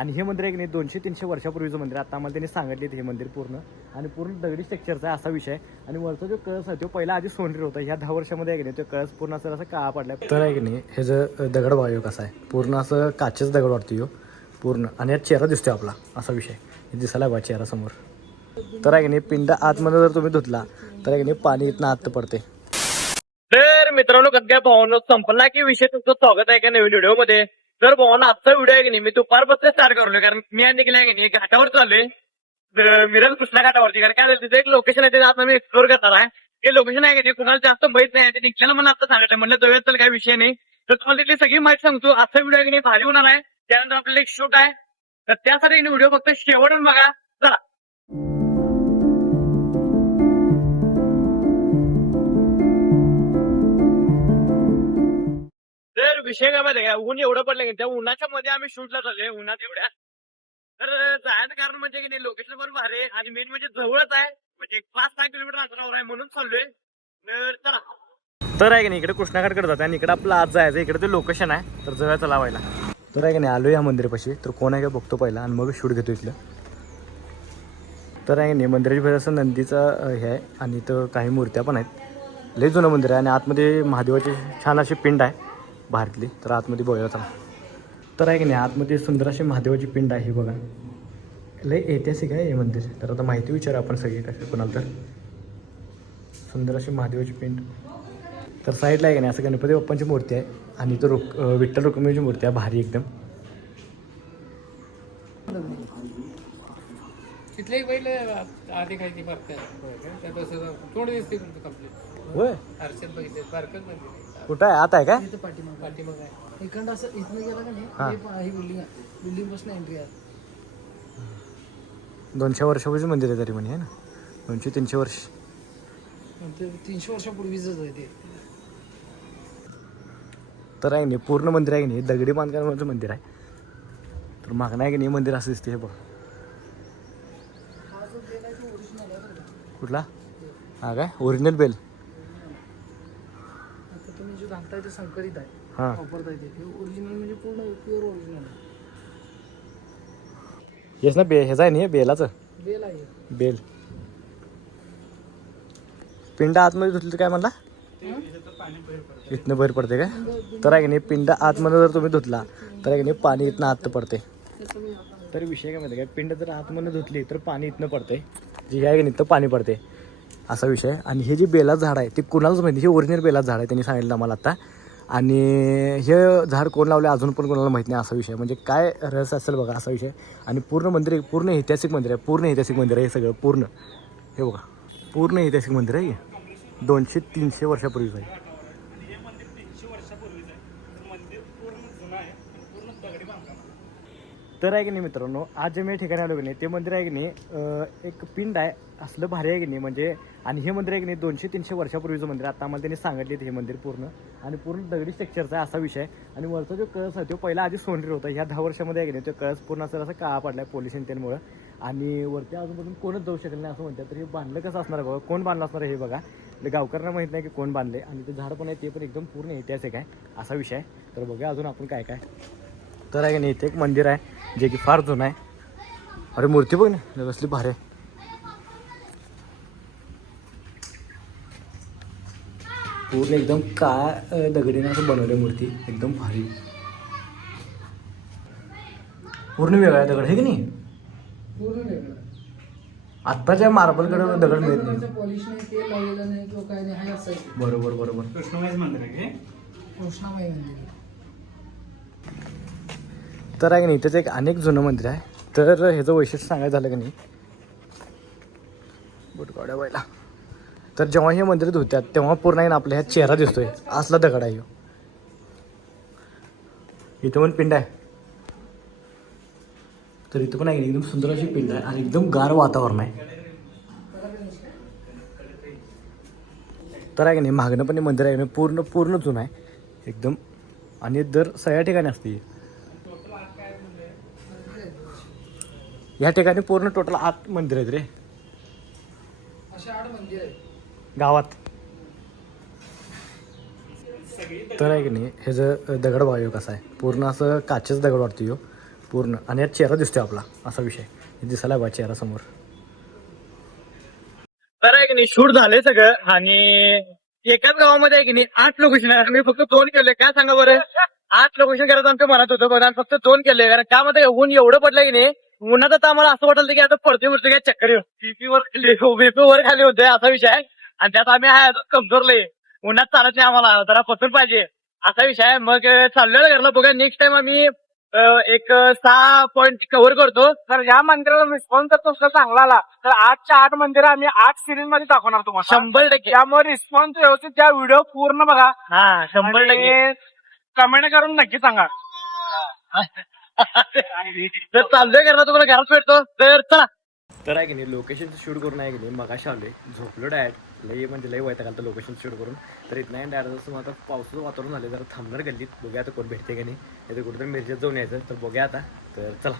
आणि हे मंदिर आहे की नाही 200-300 वर्षापूर्वीचं मंदिर. आता आम्हाला त्यांनी सांगितले हे मंदिर पूर्ण आणि पूर्ण दगडी स्ट्रक्चरचा आहे असा विषय. आणि वरचा जो कळस आहे तो पहिला आधी सोनेरी होता. ह्या 10 वर्षामध्ये आहे की नाही तो कळस पूर्ण असं काळा पडला. तर आहे की नाही हे जर दगड बघा कसा आहे, पूर्ण असं काचेच दगड वाटतो ह्यो पूर्ण. आणि यात चेहरा दिसतोय आपला असा विषय. हे दिसायला बघा चेहरा समोर. तर आहे की नाही पिंड आतमध्ये जर तुम्ही धुतला तर आहे की नाही पाणी इथनं आत पडते. तर मित्रांनो सध्या भावांनो संपला की विषय तुमचं स्वागत आहे का नवीन व्हिडिओ मध्ये. तर भावांनो आजचा व्हिडिओ आहे की नाही मी दुपारपासून स्टार्ट करलोय, कारण मी आणि निघाले की नाही घाटावर चाललोय, मिरज कृष्णा घाटावरती. कारण काय तिथे एक लोकेशन आहे, आता मी एक्सप्लोर करणार आहे. ते लोकेशन आहे की ते कुणाला जास्त माहित नाही, ते निघल्याला मला आता सांगायचं म्हणलं जाऊया, तर काही विषय नाही. तर तुम्हाला तिथली सगळी माहिती सांगतो. आजचा व्हिडिओ आहे की नाही भारी होणार आहे. त्यानंतर आपल्याला एक शूट आहे, तर त्यासाठी व्हिडिओ फक्त शेवटून बघा. चला. तर विषय काय माहिती का, ऊन एवढं पडलं की त्या उन्हाच्या मध्ये आम्ही शूटला चाललोय, उन्हात एवढ्या. तर जायचं कारण म्हणजे की नाही लोकेशन पण भारी आहे आणि मेन म्हणजे जवळच आहे, म्हणजे 5-6 किलोमीटर अंतरावर आहे, म्हणून चाललोय. तर चला. तर आहे की नाही इकडे कृष्णाघाटकडे जाते आणि इकडे आपलं आज जायचं, इकडे ते लोकेशन आहे. तर जवळ लावायला तर आहे की नाही आलो या मंदिरापाशी. तर कोण आहे का बघतो पहिला आणि मग शूट घेतो इथलं. तर आहे की नाही मंदिराची बाहेर असं नंदीचं हे आहे आणि इथं काही मूर्त्या पण आहेत. लय जुनं मंदिर आहे आणि आतमध्ये महादेवाची छान अशी पिंड आहे भारतली. तर आतमध्ये बघूया चला. तर आहे की नाही आतमध्ये सुंदर अशी महादेवाची पिंड आहे बघा. लय ऐतिहासिक आहे हे मंदिर. तर आता माहिती विचारू आपण सगळी कसं कोणाला. तर सुंदर अशी महादेवाची पिंड. तर साईडला आहे की नाही असं गणपती बाप्पांची मूर्ती आहे आणि तो विठ्ठल रुक्मिणीची मूर्ती आहे भारी एकदम. तिथलेही पहिले आधी काही ती फरक आहे थोडी दिसते तुमचं कम्प्लीट. होय हर्षद बघितले बारकच म्हणजे कुठं आहे आता आहे काय पाठीमाग आहे इकडं असं इथनं गेला का नाही ही बिल्डिंग आहे, बिल्डिंग पासून एंट्री आहे. 200 वर्षापूर्वीच मंदिर आहे तरी म्हणे आहे ना, 200-300 वर्ष. 300 वर्षापूर्वीच आहे ते. तर आहे नाही पूर्ण मंदिर आहे की नाही दगडी बांधकामाचं मंदिर आहे. तर मागणं आहे की नाही मंदिर असं दिसते हे बघ. कुठला हा काय ओरिजिनल बेल. आता तुम्ही जे घालताय ते संकरित आहे, हां वापरताय ते ओरिजिनल म्हणजे पूर्ण प्युअर ओरिजिनल आहे. येस ना ह्याचं आहे नाही बेलाचं बेल आहे बेल. पिंड आतमध्ये धुतली तर काय म्हणला इथनं बाहेर पडते काय. तर आहे की नाही पिंड आतमध्ये जर तुम्ही धुतला तर आहे की नाही पाणी इथनं आत पडते. तर विषय काय माहिती काय, पिंड जर आतमध्ये धुतली तर पाणी इथनं पडते, जे आहे की नाही तर पाणी पडते असा विषय. आणि हे जे बेलाचं झाड आहे ते कुणालाच माहिती, हे ओरिजिनल बेलाचं झाड आहे त्यांनी सांगितलं आम्हाला आता. आणि हे झाड कोण लावले अजून पण कोणाला माहीत नाही असा विषय. म्हणजे काय रहस्य असेल बघा असा विषय. आणि पूर्ण मंदिर पूर्ण ऐतिहासिक मंदिर आहे, पूर्ण ऐतिहासिक मंदिर आहे हे सगळं पूर्ण. हे बघा पूर्ण ऐतिहासिक मंदिर आहे, 200-300 वर्षापूर्वीच आहे. तर आहे की नाही मित्रांनो आज जे मी ठिकाणी आलो की नाही ते मंदिर आहे की नाही एक पिंड आहे असलं भारी आहे की नाही म्हणजे. आणि हे मंदिर आहे की नाही 200-300 वर्षापूर्वीचं मंदिर. आता आम्हाला त्यांनी सांगितले हे मंदिर पूर्ण आणि पूर्ण दगडी स्ट्रक्चरचा आहे असा विषय. आणि वरचा जो कळस आहे तो पहिला आधी सोनेरी होता. ह्या 10 वर्षामध्ये आहे की नाही तो कळस पूर्ण असं काळा पडला आहे पोल्युशन त्यामुळं. आणि वरती अजूनपासून कोणच जाऊ शकत नाही असं म्हणतात. तर हे बांधलं कसं असणार बघा, कोण बांधलं असणार हे बघा. गावकऱ्यांना माहीत नाही की कोण बांधले. आणि ते झाड पण आहे ते पण एकदम पूर्ण ऐतिहासिक आहे असा विषय आहे. तर बघा अजून आपण काय काय. तर आहे की नाही इथे एक मंदिर आहे जे की फार जुनं आहे. अरे मूर्ती बघ ना कसली भारी आहे. पूर्ण एकदम काळ्या दगडीने असं बनवलं मूर्ती एकदम भारी. पूर्ण वेगळा दगड आहे की नाही, पूर्ण वेगळं. आत्ताच्या मार्बलकडे दगड मिळत नाही. पॉलिश नाही, तेल लावलेलं नाही किंवा काय नाही, हाय असं आहे. बरोबर बरोबर. कृष्णामाई मंदिर आहे. कृष्णामाई मंदिर. तर आहे की नाही इथंच एक अनेक जुनं मंदिर आहे. तर ह्याचं वैशिष्ट्य सांगायचं झालं की नाही बुटगाड्या व्हायला. तर जेव्हा हे मंदिरात होत्यात तेव्हा पूर्ण आहे ना आपल्या ह्या चेहरा दिसतोय असला दगड आहे. इथं पण पिंड आहे. तर इथं पण आहे एकदम सुंदर अशी पिंड आहे आणि एकदम गार वातावरण आहे. तर आहे की नाही मागणं पण हे मंदिर आहे पूर्ण पूर्ण जुनं आहे एकदम. आणि दर सगळ्या ठिकाणी असते या ठिकाणी पूर्ण टोटल 8 मंदिर आहेत रे अशा 8 मंदिर आहेत गावात. तर आहे की नाही हे जर दगड बघा कसा आहे, पूर्ण असं काचेच दगड वाटतो ह्यो पूर्ण आणि यात चेहरा दिसतोय आपला असा विषय दिसायला बा चेहरा समोर. तर आहे की नाही शूट झालंय सगळं आणि एकाच गावामध्ये आहे की नाही 8 लोकेशन आहे. मी फक्त 2 केले. काय सांगा बरं 8 लोकेशन करायचं आमच्या मनात होतं पण फक्त 2 केले कारण त्यामध्ये ऊन एवढं पडलं की नाही उन्हात आता आम्हाला असं वाटलं की आता पडते काय चक्कर बीपी वर खाली होते असा विषय आहे. आणि त्यात आम्ही आहे कमजोरले उन्हात चालत नाही आम्हाला जरा पसून पाहिजे असा विषय आहे. मग चाललेलं घरला बघा नेक्स्ट टाइम आम्ही एक 6 पॉईंट कव्हर करतो. तर या मंदिराला रिस्पॉन्स जर तुमचा चांगला आला तर 8च्या 8 मंदिरं आम्ही 8 सिरीज मध्ये दाखवणार तुम्हाला 100%. त्यामुळे रिस्पॉन्स व्यवस्थित त्या व्हिडिओ पूर्ण बघा. हा 100%. कमेंट करून नक्की सांगा. तर चाललोय घरला तुम्हाला घरात भेटतो तर चला. तर आहे की नाही लोकेशनचं शूट करून आहे की नाही मगाशी आलोय झोपलो डायरेक्ट लई म्हणजे लई वैताग आलता लोकेशन शूट करून. तर इथं नाही डायरेक्ट असं आता पावसाचं वातावरण झालं जरा थांबणार गल्लीत बघूया आता कोण भेटते का नाही. कुठेतरी मिरजेत जाऊन यायचं तर बघूया आता तर चला.